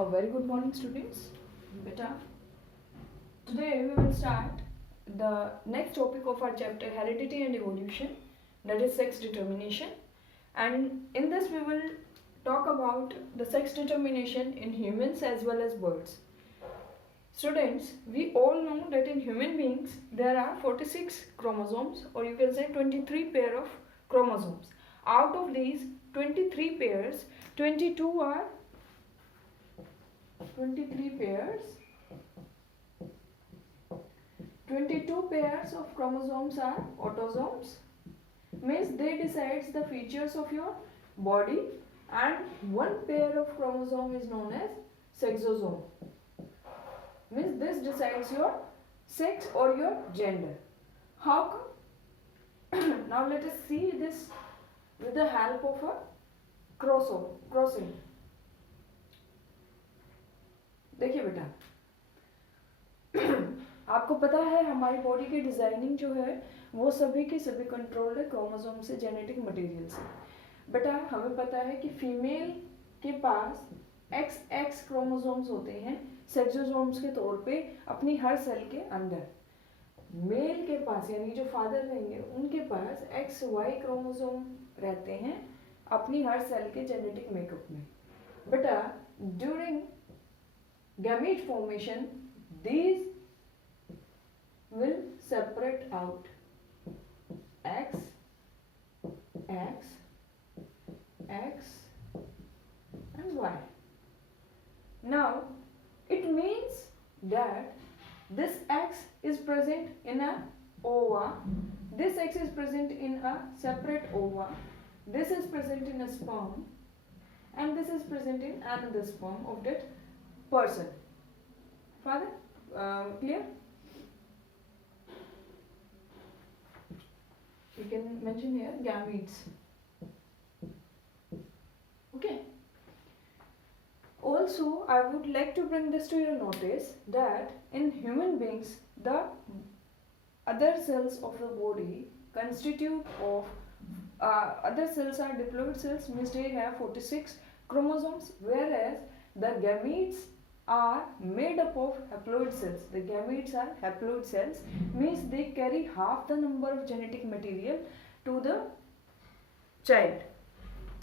A very good morning, students. Beta, today we will start the next topic of our chapter Heredity and Evolution, that is sex determination. And in this, we will talk about the sex determination in humans as well as birds. Students, we all know that in human beings there are 46 chromosomes, or you can say 23 pair of chromosomes. Out of these 23 pairs, 22 pairs of chromosomes are autosomes, means they decides the features of your body, and one pair of chromosome is known as sexosome, means this decides your sex or your gender. How come? Now let us see this with the help of a crossing. देखिए बेटा, आपको पता है हमारी body की designing जो है वो सभी के सभी कंट्रोल्ड है क्रोमोसोम से, जेनेटिक मटेरियल से। बेटा हमें पता है कि फीमेल के पास XX क्रोमोसोम्स होते हैं सेक्सोसोम्स के तौर पे अपनी हर सेल के अंदर। मेल के पास यानी जो फादर रहेंगे उनके पास XY क्रोमोसोम रहते हैं अपनी हर सेल के जेनेटिक मेकअप में। बेटा during gamete formation these will separate out X, and Y. Now it means that this X is present in a ova, this X is present in a separate ova, this is present in a sperm, and this is present in another sperm of that person. Father, clear? You can mention here gametes. Okay. Also, I would like to bring this to your notice that in human beings, the other cells of the body constitute of other cells are diploid cells, means they have 46 chromosomes, whereas the gametes are made up of haploid cells. The gametes are haploid cells, means they carry half the number of genetic material to the child.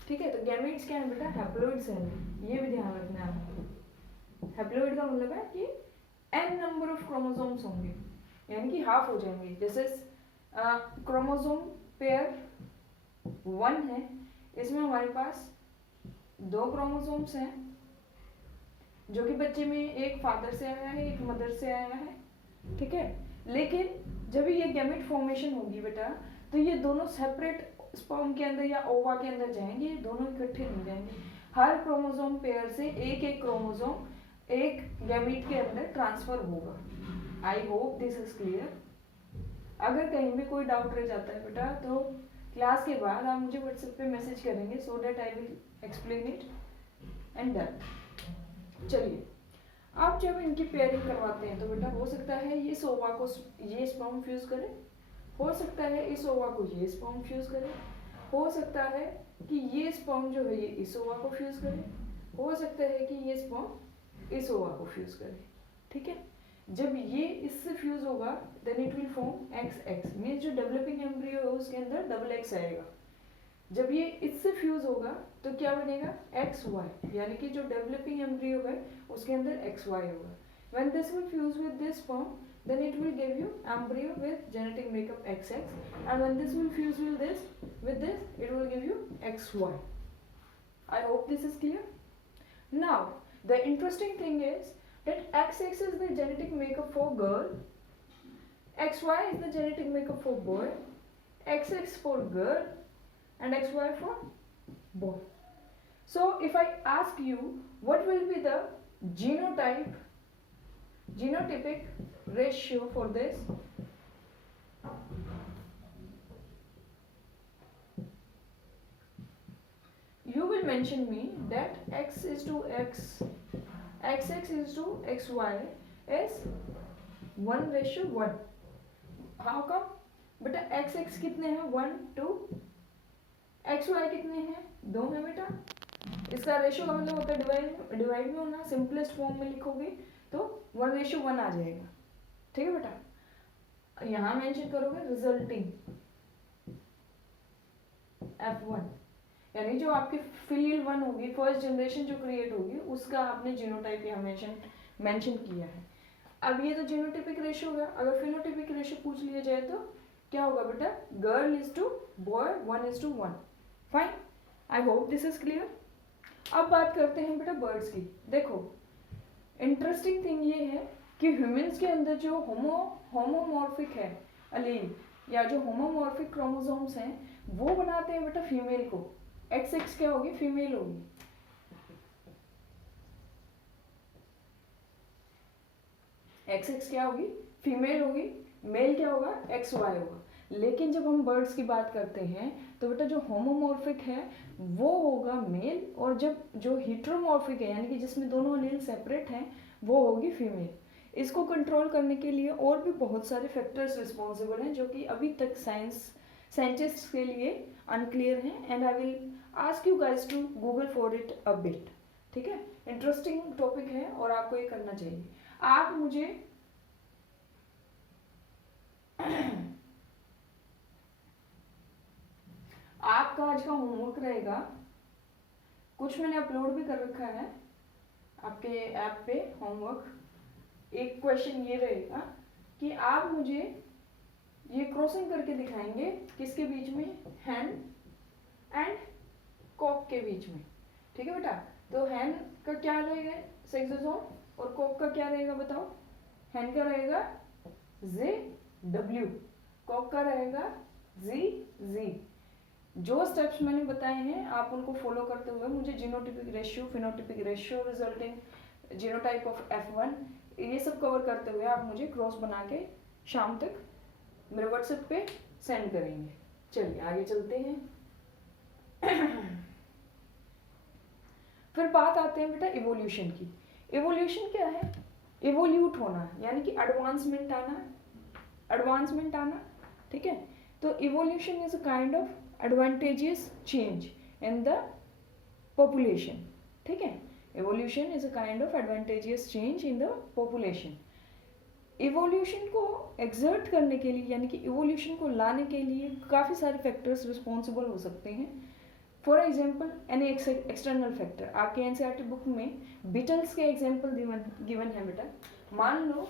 ठीक है, तो gametes क्या है बेटा? haploid cell, ये भी ध्यान रखना है आपको। haploid का मतलब है कि n number of chromosomes होंगे, यानी कि हाफ हो जाएंगे। जैसे क्रोमोसोम पेयर 1 है, इसमें हमारे पास 2 क्रोमोसोम्स हैं जो कि बच्चे में एक फादर से आया है एक मदर से आया है, ठीक है। लेकिन जब ये गैमेट फॉर्मेशन होगी बेटा, तो ये दोनों सेपरेट स्पर्म के अंदर या ओवा के अंदर जाएंगे, दोनों इकट्ठे नहीं जाएंगे। हर क्रोमोसोम पेयर से एक एक क्रोमोसोम एक गैमेट के अंदर ट्रांसफर होगा। आई होप दिस इज क्लियर। अगर कहीं भी कोई डाउट रह जाता है बेटा तो क्लास के बाद आप मुझे व्हाट्सएप पे मैसेज करेंगे, so that I will explain it and done. चलिए, आप जब इनकी पेयरिंग करवाते हैं तो बेटा हो सकता है ये ओवा को ये स्पर्म फ्यूज करे, हो सकता है इस ओवा को ये स्पर्म फ्यूज करे, हो सकता है कि ये स्पर्म जो है ये इस ओवा को फ्यूज करे, हो सकता है कि ये स्पर्म इस ओवा को फ्यूज करे, ठीक है। जब ये इससे फ्यूज होगा then it will form XX, means जो डेवलपिंग एम्ब्रियो है उसके अंदर XX आएगा। जब ये इससे फ्यूज होगा तो क्या बनेगा? XY, यानी कि जो डेवलपिंग एम्ब्रियो है उसके अंदर XY होगा। When this will fuse with this sperm, then it will give you embryo with genetic makeup XX, and when this will fuse with this, it will give you XY. I hope this is clear. Now, the interesting thing is that XX is the genetic makeup for girl, XY is the genetic makeup for boy, XX for girl, and XY for boy. So if I ask you what will be the genotypic ratio for this, you will mention me that X is to X, XX is to XY is 1:1. How come? बेटा XX कितने हैं? 1 2, XY कितने हैं? 2 हैं बेटा। इसका ratio का मतलब होता है डिवाइड, डिवाइड में होना। सिंपलेस्ट फॉर्म में लिखोगे तो 1:1 आ जाएगा। ठीक है बेटा, यहाँ मेंशन करोगे रिजल्टिंग F1, यानी जो आपकी फिलियल 1 होगी, फर्स्ट जनरेशन जो क्रिएट होगी, उसका आपने जीनोटाइप यहाँ मेंशन किया है। अब ये तो जीनोटिपिक रेशियो होगा। अगर फिनोटिपिक रेशियो पूछ लिया जाए तो क्या होगा बेटा, girl is to boy 1:1। Fine, I hope this is clear. अब बात करते हैं बेटा बर्ड्स की। देखो इंटरेस्टिंग थिंग ये है कि ह्यूमंस के अंदर जो होमोमॉर्फिक है अलील या जो होमोमॉर्फिक क्रोमोसोम्स हैं वो बनाते हैं बेटा फीमेल को। XX क्या होगी, फीमेल होगी। XX क्या होगी, फीमेल होगी। मेल क्या होगा, XY होगा। लेकिन जब हम बर्ड्स की बात करते हैं तो बेटा जो होमोमॉर्फिक है वो होगा मेल, और जब जो हीट्रोमॉर्फिक है यानी कि जिसमें दोनों अलील सेपरेट हैं वो होगी फीमेल। इसको कंट्रोल करने के लिए और भी बहुत सारे फैक्टर्स रिस्पॉन्सिबल हैं जो कि अभी तक साइंटिस्ट्स के लिए अनक्लियर हैं, and I will ask you guys to Google for it a bit. ठीक है, इंटरेस्टिंग टॉपिक है और आपको ये करना चाहिए। आप मुझे आपका आज का होमवर्क रहेगा, कुछ मैंने अपलोड भी कर रखा है आपके ऐप पे होमवर्क। एक क्वेश्चन ये रहेगा कि आप मुझे ये क्रॉसिंग करके दिखाएंगे किसके बीच में, हैन एंड कॉक के बीच में। ठीक है बेटा, तो हैन का क्या रहेगा, सेक्सोसोम, और कॉक का क्या रहेगा बताओ। हैन का रहेगा ZW, कॉक का रहेगा ZZ। जो स्टेप्स मैंने बताए हैं आप उनको फॉलो करते हुए मुझे genotypic ratio, phenotypic ratio, resulting genotype of F1, ये सब कवर करते हुए आप मुझे क्रॉस बना के शाम तक मेरे व्हाट्सएप पे सेंड करेंगे। चलिए आगे चलते हैं। फिर बात आते हैं बेटा इवोल्यूशन की। इवोल्यूशन क्या है, इवोल्यूट होना यानी कि एडवांसमेंट आना, एडवांसमेंट आना। ठीक है, तो evolution is a kind of advantageous change in the population. ठीक है, evolution is a kind of advantageous change in the population. evolution को exert करने के लिए यानी कि evolution को लाने के लिए काफ़ी सारे factors responsible हो सकते हैं। For example any external factor, आपके NCERT बुक में beetles के एग्जाम्पल गिवन है बेटा। मान लो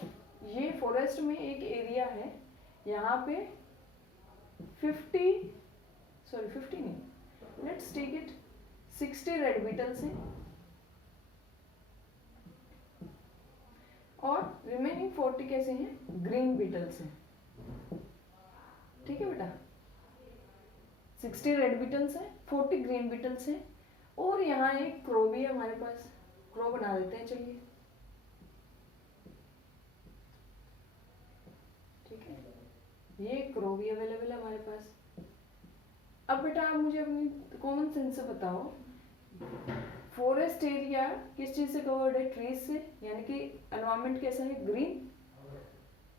ये फॉरेस्ट में एक एरिया है, यहाँ पे 50 नहीं, let's take it 60 red beetles हैं और रिमेनिंग 40 कैसे हैं, ग्रीन बीटल्स हैं। ठीक है बेटा, 60 रेड बीटल्स हैं, 40 ग्रीन बीटल्स हैं, और यहाँ एक क्रो भी है हमारे पास। क्रो बना देते हैं चलिए। ठीक है, ये क्रो भी अवेलेबल है हमारे पास। अब बेटा आप मुझे अपनी कॉमन सेंस से बताओ, फॉरेस्ट एरिया किस चीज से कवर्ड है, ट्रीज से, यानी कि एनवायरनमेंट कैसा है, ग्रीन।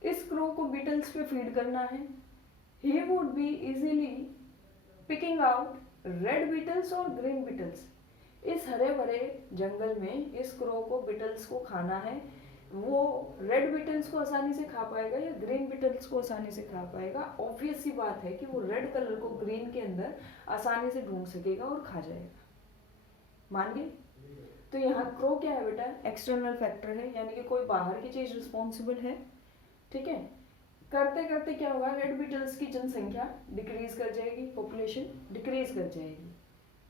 इस क्रो को बीटल्स पे फीड करना है, he would be easily picking out red Beatles और ग्रीन बीटल्स। इस हरे भरे जंगल में इस क्रो को बीटल्स को खाना है, वो रेड बीटल्स को आसानी से खा पाएगा या ग्रीन बीटल्स को आसानी से खा पाएगा। ऑब्वियस सी बात है कि वो रेड कलर को ग्रीन के अंदर आसानी से ढूंढ सकेगा और खा जाएगा। मान गए? तो यहाँ क्रो क्या है बेटा, एक्सटर्नल फैक्टर है, यानी कि कोई बाहर की चीज रिस्पॉन्सिबल है। ठीक है, करते करते क्या होगा, रेड बीटल्स की जनसंख्या डिक्रीज कर जाएगी, पॉपुलेशन डिक्रीज कर जाएगी।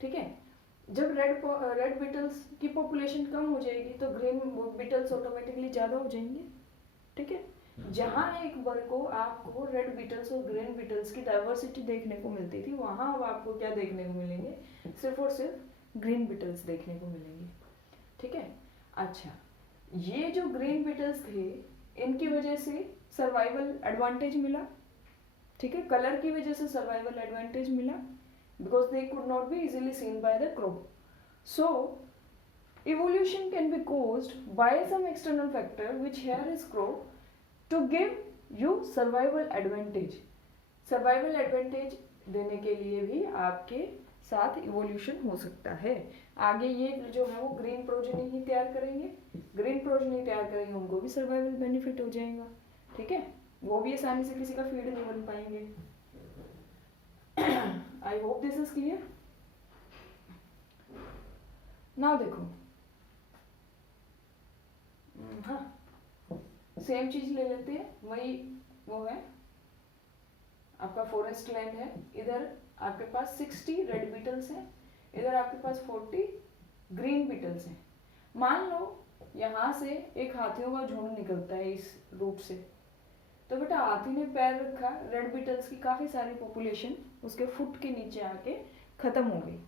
ठीक है, जब रेड बीटल्स की पॉपुलेशन कम हो जाएगी तो ग्रीन बीटल्स ऑटोमेटिकली ज़्यादा हो जाएंगे। ठीक है, जहाँ एक बार को आपको रेड बीटल्स और ग्रीन बीटल्स की डाइवर्सिटी देखने को मिलती थी, वहाँ अब आपको क्या देखने को मिलेंगे, सिर्फ और सिर्फ ग्रीन बीटल्स देखने को मिलेंगे। ठीक है, अच्छा, ये जो ग्रीन बीटल्स थे इनकी वजह से सर्वाइवल एडवांटेज मिला। ठीक है, कलर की वजह से सर्वाइवल एडवांटेज मिला, because they could not be easily seen by the crow. So, evolution can be caused by some external factor, which here is crow, to give you survival advantage. Survival advantage देने के लिए भी आपके साथ evolution हो सकता है। आगे ये जो है वो ग्रीन प्रोजेनी ही तैयार करेंगे, ग्रीन प्रोजेनी तैयार करेंगे, उनको भी सर्वाइवल बेनिफिट हो जाएगा, ठीक है, वो भी आसानी से किसी का फीड नहीं बन पाएंगे। आई होप दिस इज क्लियर। ना देखो, हाँ सेम चीज ले लेते हैं, वही वो है आपका फॉरेस्ट लैंड है, इधर आपके पास 60 रेड बीटल्स हैं, इधर आपके पास 40 ग्रीन बीटल्स हैं। मान लो यहाँ से एक हाथियों का झुंड निकलता है इस रूट से, तो बेटा हाथी ने पैर रखा, रेड बीटल्स की काफी सारी पॉपुलेशन उसके फुट के नीचे आके खत्म हो गई।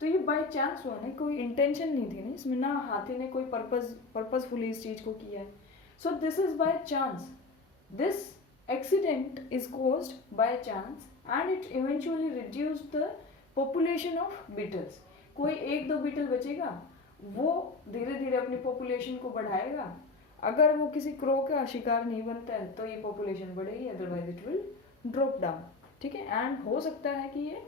तो ये बाय चांस हुआ ना, कोई इंटेंशन नहीं थी ना इसमें, ना हाथी ने कोई पर्पसफुली इस चीज को किया है। So this is by chance, this accident is caused by chance and it eventually reduced the population of beetles। कोई एक दो बीटल बचेगा, वो धीरे धीरे अपनी पॉपुलेशन को बढ़ाएगा, अगर वो किसी क्रो का शिकार नहीं बनता है तो ये पॉपुलेशन बढ़ेगी, otherwise it will drop down, ठीक है। एंड हो सकता है कि ये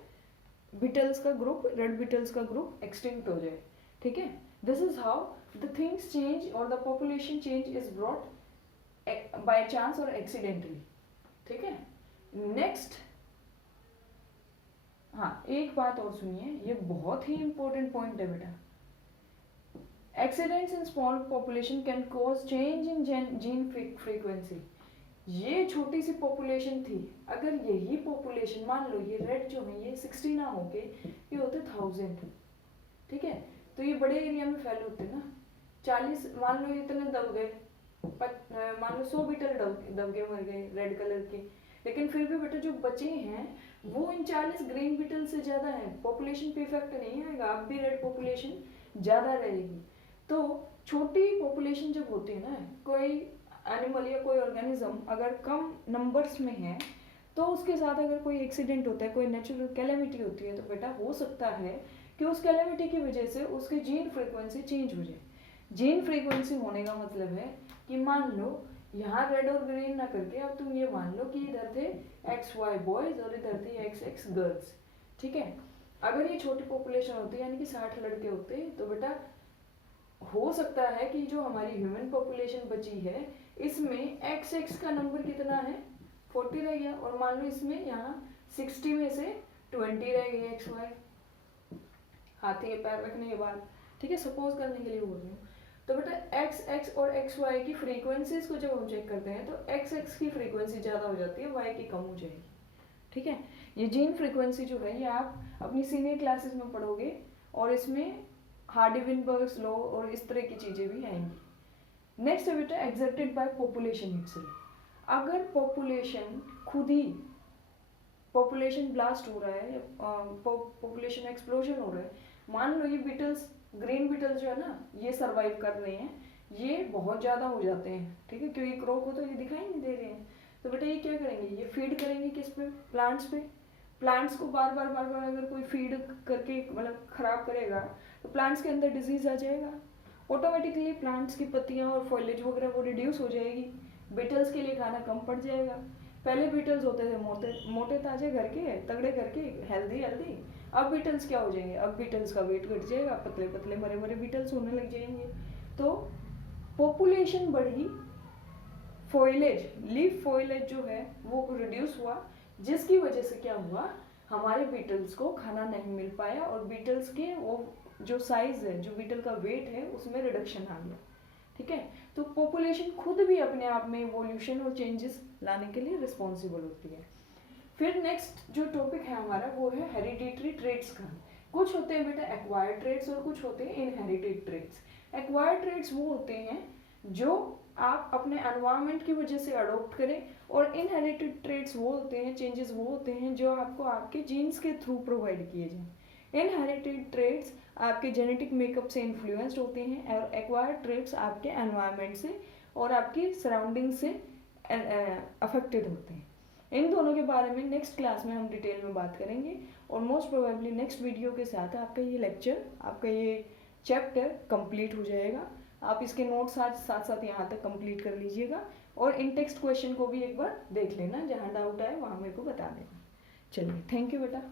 बीटल्स का ग्रुप, रेड बीटल्स का ग्रुप एक्सटिंक्ट हो जाए, ठीक है। This is how the things change और the population change is brought by chance और एक्सीडेंटली, ठीक है। नेक्स्ट, हाँ एक बात और सुनिए, ये बहुत ही इंपॉर्टेंट पॉइंट है बेटा। Accidents in small population can cause change in gene frequency. ये छोटी सी पॉपुलेशन थी, अगर यही पॉपुलेशन मान लो ये रेड जो है ये 60 ना होके ये होते 1000, ठीक है, तो ये बड़े एरिया में फैले होते ना। 40 मान लो इतने दब गए, मान लो 100 बीटल दब के मर गए रेड कलर के, लेकिन फिर भी बेटा जो बचे हैं वो इन 40 ग्रीन बीटल से ज्यादा है, पॉपुलेशन पे इफेक्ट नहीं आएगा, अब भी रेड पॉपुलेशन ज्यादा रहेगी। तो छोटी पॉपुलेशन जब होती है ना, कोई एनिमल या कोई ऑर्गेनिज्म अगर कम नंबर्स में है तो उसके साथ अगर कोई एक्सीडेंट होता है, कोई नेचुरल कैलेमिटी होती है, तो बेटा हो सकता है कि उस कैलेमिटी की वजह से उसकी जीन फ्रीक्वेंसी चेंज हो जाए। जीन फ्रीक्वेंसी होने का मतलब है कि मान लो यहाँ रेड और ग्रीन ना करके अब तुम ये मान लो कि इधर थे XY बॉयज और इधर थे XX गर्ल्स, ठीक है। अगर ये छोटी पॉपुलेशन होती है यानी कि 60 लड़के होते तो बेटा हो सकता है कि जो हमारी ह्यूमन पॉपुलेशन बची है इसमें XX का नंबर कितना है 40 रह गया, और मान लो इसमें यहाँ 60 में से 20 रह गई XY, हाथी के पैर रखने के बाद, ठीक है, सपोज करने के लिए बोल रही हूँ। तो बेटा XX और XY की फ्रीक्वेंसीज को जब हम चेक करते हैं तो XX की फ्रीक्वेंसी ज़्यादा हो जाती है, Y की कम हो जाएगी, ठीक है। ये जीन फ्रीक्वेंसी जो है ये आप अपनी सीनियर क्लासेस में पढ़ोगे और इसमें हार्डी-विनबर्ग्स लॉ और इस तरह की चीज़ें भी आएंगी। नेक्स्ट है बेटा एक्सर्टेड बाय पॉपुलेशन इटसेल्फ। अगर पॉपुलेशन खुद ही पॉपुलेशन ब्लास्ट हो रहा है, पॉपुलेशन एक्सप्लोजन हो रहा है, मान लो ये बीटल्स, ग्रीन बीटल्स जो है ना ये सरवाइव कर रहे हैं, ये बहुत ज़्यादा हो जाते हैं, ठीक है, क्योंकि क्रो को तो ये दिखाई नहीं दे रहे हैं, तो बेटा ये क्या करेंगे, ये फीड करेंगे किस पे, प्लांट्स पे। प्लांट्स को बार बार अगर कोई फीड करके मतलब खराब करेगा तो प्लांट्स के अंदर डिजीज आ जाएगा, ऑटोमेटिकली प्लांट्स की पत्तियां और फॉइलेज वगैरह वो रिड्यूस हो जाएगी, बीटल्स के लिए खाना कम पड़ जाएगा। पहले बीटल्स होते थे मोटे मोटे ताजे घर के, तगड़े करके, हेल्दी, अब बीटल्स क्या हो जाएंगे, अब बीटल्स का वेट घट जाएगा, पतले पतले मरे मरे बीटल्स होने लग जाएंगे। तो पॉपुलेशन बढ़ी, फॉइलेज, लीफ फॉइलेज जो है वो रिड्यूस हुआ, जिसकी वजह से क्या हुआ, हमारे बीटल्स को खाना नहीं मिल पाया और बीटल्स के वो जो साइज है, जो बीटल का वेट है उसमें रिडक्शन आ गया, ठीक है। तो पॉपुलेशन खुद भी अपने आप में इवोल्यूशन और चेंजेस लाने के लिए रिस्पॉन्सिबल होती है। फिर नेक्स्ट जो टॉपिक है हमारा वो है हेरिडिटरी ट्रेट्स का। कुछ होते हैं बेटा एक्वायर्ड ट्रेट्स और कुछ होते हैं इनहेरिटेड ट्रेट्स। एक्वायर्ड ट्रेट्स वो होते हैं जो आप अपने एनवायरनमेंट की वजह से अडोप्ट करें, और इनहेरिटेड ट्रेट्स वो होते हैं, चेंजेस वो होते हैं जो आपको आपके जीन्स के थ्रू प्रोवाइड किए जाएं। इनहेरिटेड ट्रेट्स आपके जेनेटिक मेकअप से इन्फ्लुएंस्ड होते हैं और एक्वायर्ड ट्रेट्स आपके एनवायरनमेंट से और आपकी सराउंडिंग से अफेक्टेड होते हैं। इन दोनों के बारे में नेक्स्ट क्लास में हम डिटेल में बात करेंगे, और मोस्ट प्रोबेबली नेक्स्ट वीडियो के साथ आपका ये लेक्चर, आपका ये चैप्टर कंप्लीट हो जाएगा। आप इसके नोट्स आज साथ साथ यहाँ तक कंप्लीट कर लीजिएगा, और इन टेक्स्ट क्वेश्चन को भी एक बार देख लेना, जहाँ डाउट आए वहाँ मेरे को बता देना। चलिए, थैंक यू बेटा।